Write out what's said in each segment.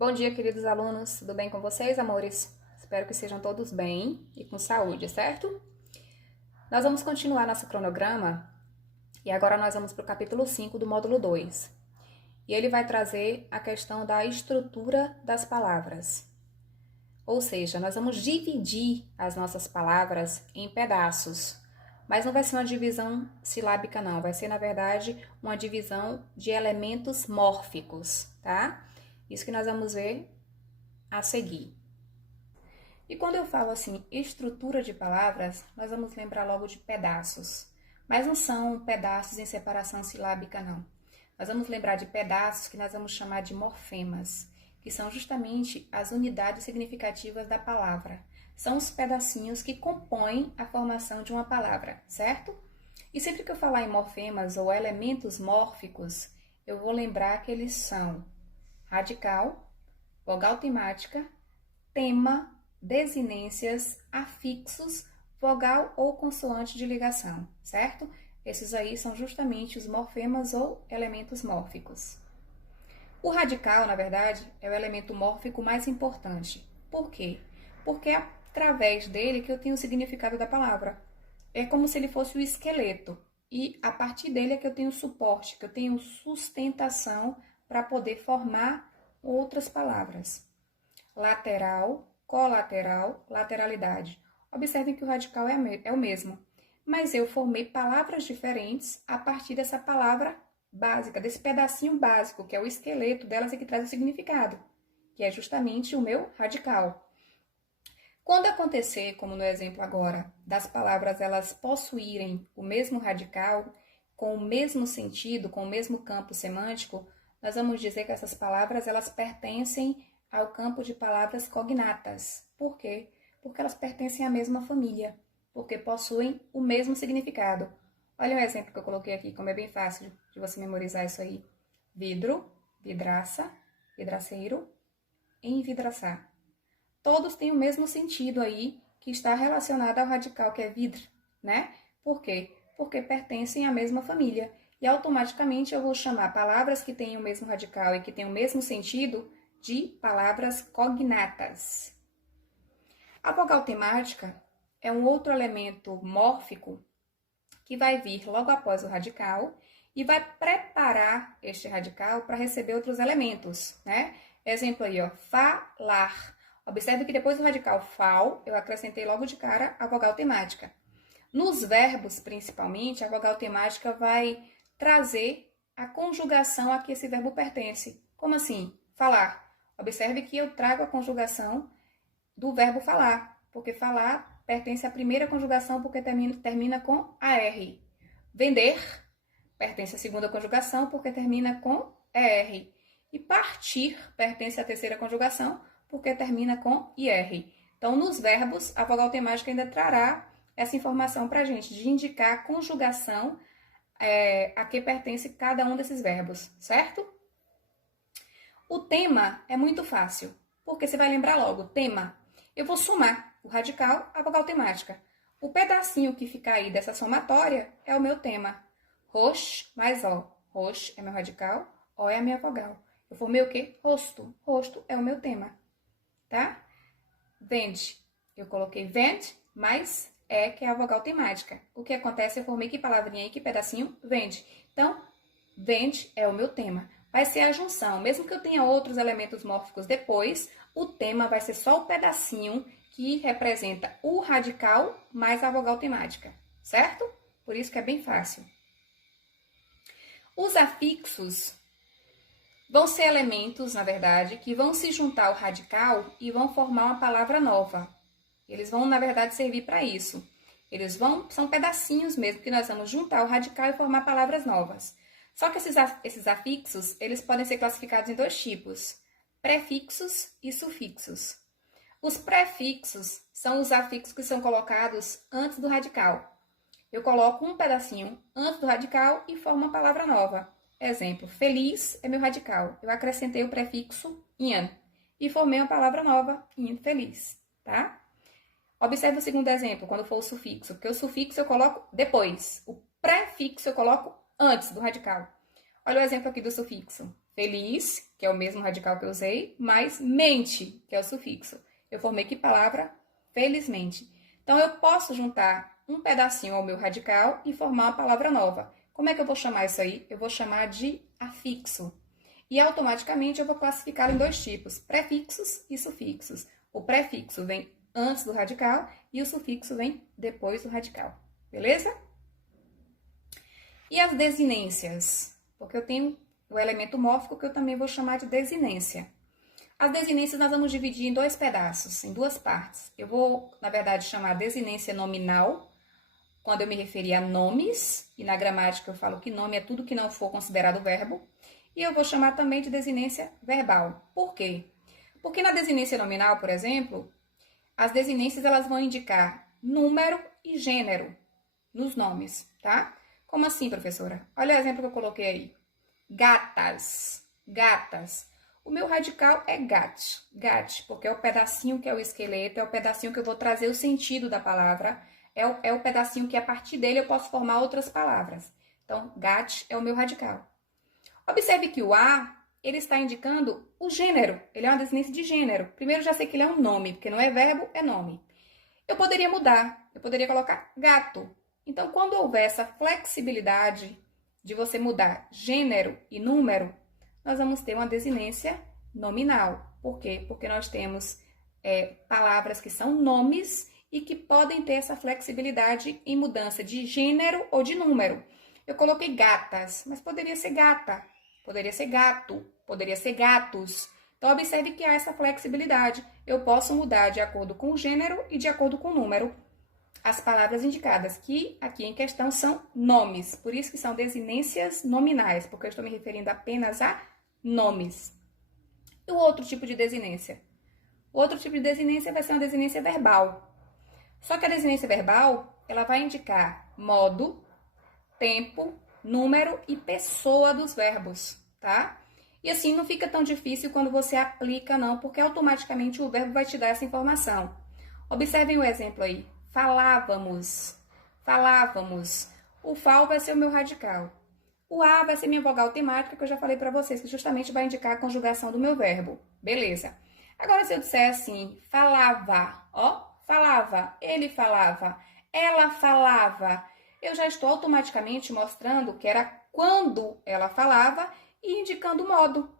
Bom dia, queridos alunos. Tudo bem com vocês, amores? Espero que sejam todos bem e com saúde, certo? Nós vamos continuar nosso cronograma e agora nós vamos para o capítulo 5 do módulo 2. E ele vai trazer a questão da estrutura das palavras. Ou seja, nós vamos dividir as nossas palavras em pedaços. Mas não vai ser uma divisão silábica, não. Vai ser, na verdade, uma divisão de elementos mórficos, tá? Isso que nós vamos ver a seguir. E quando eu falo assim, estrutura de palavras, nós vamos lembrar logo de pedaços. Mas não são pedaços em separação silábica, não. Nós vamos lembrar de pedaços que nós vamos chamar de morfemas, que são justamente as unidades significativas da palavra. São os pedacinhos que compõem a formação de uma palavra, certo? E sempre que eu falar em morfemas ou elementos mórficos, eu vou lembrar que eles são radical, vogal temática, tema, desinências, afixos, vogal ou consoante de ligação, certo? Esses aí são justamente os morfemas ou elementos mórficos. O radical, na verdade, é o elemento mórfico mais importante. Por quê? Porque é através dele que eu tenho o significado da palavra. É como se ele fosse o esqueleto. E a partir dele é que eu tenho suporte, que eu tenho sustentação para poder formar outras palavras. Lateral, colateral, lateralidade. Observem que o radical é o mesmo. Mas eu formei palavras diferentes a partir dessa palavra básica, desse pedacinho básico, que é o esqueleto delas e que traz o significado, que é justamente o meu radical. Quando acontecer, como no exemplo agora, das palavras elas possuírem o mesmo radical, com o mesmo sentido, com o mesmo campo semântico, nós vamos dizer que essas palavras elas pertencem ao campo de palavras cognatas. Por quê? Porque elas pertencem à mesma família, porque possuem o mesmo significado. Olha o exemplo que eu coloquei aqui, como é bem fácil de você memorizar isso aí. Vidro, vidraça, vidraceiro, envidraçar. Todos têm o mesmo sentido aí, que está relacionado ao radical que é vidro, né? Por quê? Porque pertencem à mesma família. E automaticamente eu vou chamar palavras que têm o mesmo radical e que têm o mesmo sentido de palavras cognatas. A vogal temática é um outro elemento mórfico que vai vir logo após o radical e vai preparar este radical para receber outros elementos, né? Exemplo aí, ó, falar. Observe que depois do radical fal, eu acrescentei logo de cara a vogal temática. Nos verbos, principalmente, a vogal temática vai trazer a conjugação a que esse verbo pertence. Como assim? Falar. Observe que eu trago a conjugação do verbo falar, porque falar pertence à primeira conjugação porque termina com AR. Vender pertence à segunda conjugação porque termina com ER. E partir pertence à terceira conjugação porque termina com IR. Então, nos verbos, a vogal temática ainda trará essa informação para a gente, de indicar a conjugação a que pertence cada um desses verbos, certo? O tema é muito fácil, porque você vai lembrar logo, tema. Eu vou somar o radical à vogal temática. O pedacinho que ficar aí dessa somatória é o meu tema. Rox mais ó. Rox é meu radical, ó é a minha vogal. Eu formei o quê? Rosto. Rosto é o meu tema, tá? Vende. Eu coloquei vende mais que é a vogal temática. O que acontece? Eu formei que palavrinha aí, que pedacinho? Vende. Então, vende é o meu tema. Vai ser a junção. Mesmo que eu tenha outros elementos mórficos depois, o tema vai ser só o pedacinho que representa o radical mais a vogal temática, certo? Por isso que é bem fácil. Os afixos vão ser elementos, na verdade, que vão se juntar ao radical e vão formar uma palavra nova. Eles vão, na verdade, servir para isso. São pedacinhos mesmo que nós vamos juntar ao radical e formar palavras novas. Só que esses afixos, eles podem ser classificados em dois tipos, prefixos e sufixos. Os prefixos são os afixos que são colocados antes do radical. Eu coloco um pedacinho antes do radical e formo uma palavra nova. Exemplo, feliz é meu radical. Eu acrescentei o prefixo in e formei uma palavra nova, infeliz, tá? Observe o segundo exemplo, quando for o sufixo, porque o sufixo eu coloco depois, o prefixo eu coloco antes do radical. Olha o exemplo aqui do sufixo. feliz, que é o mesmo radical que eu usei, mais mente, que é o sufixo. Eu formei que palavra? Felizmente. Então, eu posso juntar um pedacinho ao meu radical e formar uma palavra nova. Como é que eu vou chamar isso aí? Eu vou chamar de afixo. E automaticamente eu vou classificá-lo em dois tipos, prefixos e sufixos. O prefixo vem antes do radical e o sufixo vem depois do radical. Beleza? E as desinências? Porque eu tenho o elemento mórfico que eu também vou chamar de desinência. As desinências nós vamos dividir em dois pedaços, em duas partes. Eu vou, na verdade, chamar desinência nominal, quando eu me referir a nomes, e na gramática eu falo que nome é tudo que não for considerado verbo. E eu vou chamar também de desinência verbal. Por quê? Porque na desinência nominal, por exemplo, as desinências elas vão indicar número e gênero nos nomes, tá? Como assim, professora? Olha o exemplo que eu coloquei aí. Gatas, gatas. O meu radical é gat, gat, porque é o pedacinho que é o esqueleto, é o pedacinho que eu vou trazer o sentido da palavra, é o pedacinho que a partir dele eu posso formar outras palavras. Então, gat é o meu radical. Observe que o a, ele está indicando o gênero, ele é uma desinência de gênero. Primeiro, já sei que ele é um nome, porque não é verbo, é nome. Eu poderia mudar, eu poderia colocar gato. Então, quando houver essa flexibilidade de você mudar gênero e número, nós vamos ter uma desinência nominal. Por quê? Porque nós temos palavras que são nomes e que podem ter essa flexibilidade em mudança de gênero ou de número. Eu coloquei gatas, mas poderia ser gata, poderia ser gato, poderia ser gatos. Então, observe que há essa flexibilidade. Eu posso mudar de acordo com o gênero e de acordo com o número as palavras indicadas, que aqui em questão são nomes. Por isso que são desinências nominais, porque eu estou me referindo apenas a nomes. E o outro tipo de desinência? O outro tipo de desinência vai ser uma desinência verbal. Só que a desinência verbal, ela vai indicar modo, tempo, número e pessoa dos verbos, tá? E assim não fica tão difícil quando você aplica, não, porque automaticamente o verbo vai te dar essa informação. Observem o exemplo aí. Falávamos, falávamos. O fal vai ser o meu radical. O a vai ser minha vogal temática, que eu já falei para vocês, que justamente vai indicar a conjugação do meu verbo. Beleza. Agora, se eu disser assim, falava, ó, falava, ele falava, ela falava, eu já estou automaticamente mostrando que era quando ela falava e indicando o modo,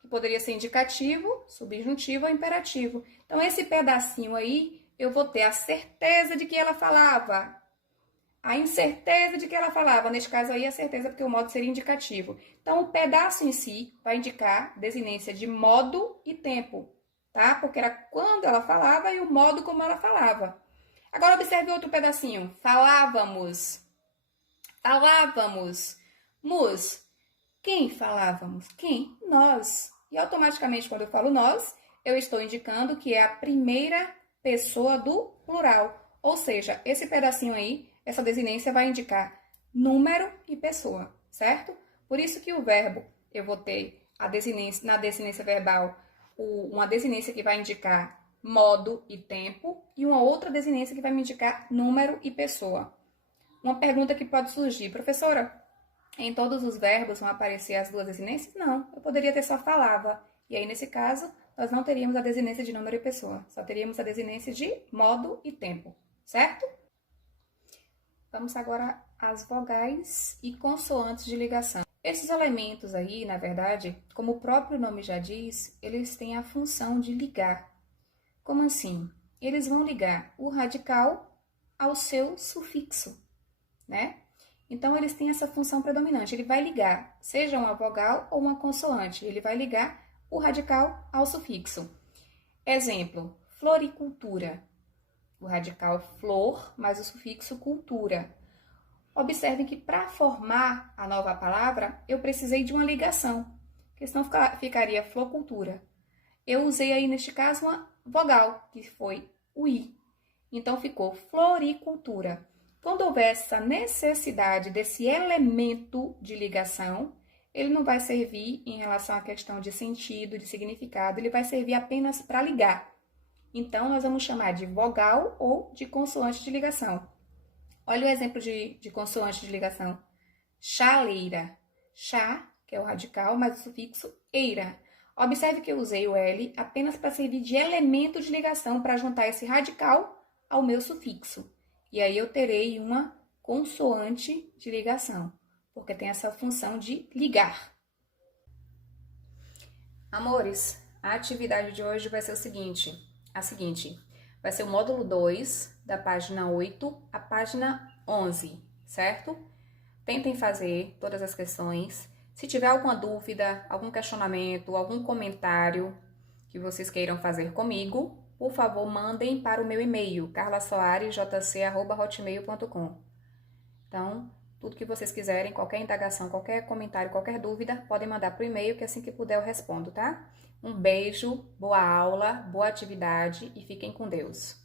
que poderia ser indicativo, subjuntivo ou imperativo. Então, esse pedacinho aí, eu vou ter a certeza de que ela falava, a incerteza de que ela falava, neste caso aí a certeza porque o modo seria indicativo. Então, o pedaço em si vai indicar desinência de modo e tempo, tá? Porque era quando ela falava e o modo como ela falava. Agora, observe outro pedacinho. Falávamos, falávamos, mus. Quem falávamos? Quem? Nós. E automaticamente, quando eu falo nós, eu estou indicando que é a primeira pessoa do plural. Ou seja, esse pedacinho aí, essa desinência vai indicar número e pessoa, certo? Por isso que o verbo, eu vou ter a desinência, na desinência verbal, uma desinência que vai indicar modo e tempo e uma outra desinência que vai me indicar número e pessoa. Uma pergunta que pode surgir, professora, em todos os verbos vão aparecer as duas desinências? Não, eu poderia ter só falava. E aí, nesse caso, nós não teríamos a desinência de número e pessoa, só teríamos a desinência de modo e tempo, certo? Vamos agora às vogais e consoantes de ligação. Esses elementos aí, na verdade, como o próprio nome já diz, eles têm a função de ligar. Como assim? Eles vão ligar o radical ao seu sufixo, né? Então, eles têm essa função predominante. Ele vai ligar, seja uma vogal ou uma consoante, ele vai ligar o radical ao sufixo. Exemplo, floricultura. O radical flor, mais o sufixo cultura. Observem que para formar a nova palavra, eu precisei de uma ligação, porque senão ficaria floricultura. Eu usei aí, neste caso, uma vogal, que foi o i. Então, ficou floricultura. Quando houver essa necessidade desse elemento de ligação, ele não vai servir em relação à questão de sentido, de significado, ele vai servir apenas para ligar. Então, nós vamos chamar de vogal ou de consoante de ligação. Olha o exemplo de consoante de ligação. Chaleira. Chá que é o radical, mais o sufixo eira. Observe que eu usei o L apenas para servir de elemento de ligação para juntar esse radical ao meu sufixo. E aí eu terei uma consoante de ligação, porque tem essa função de ligar. Amores, a atividade de hoje vai ser a seguinte, vai ser o módulo 2, da página 8 à página 11, certo? Tentem fazer todas as questões. Se tiver alguma dúvida, algum questionamento, algum comentário que vocês queiram fazer comigo, por favor, mandem para o meu e-mail, carlasoaresjc@hotmail.com. Então, tudo que vocês quiserem, qualquer indagação, qualquer comentário, qualquer dúvida, podem mandar para o e-mail, que assim que puder eu respondo, tá? Um beijo, boa aula, boa atividade e fiquem com Deus.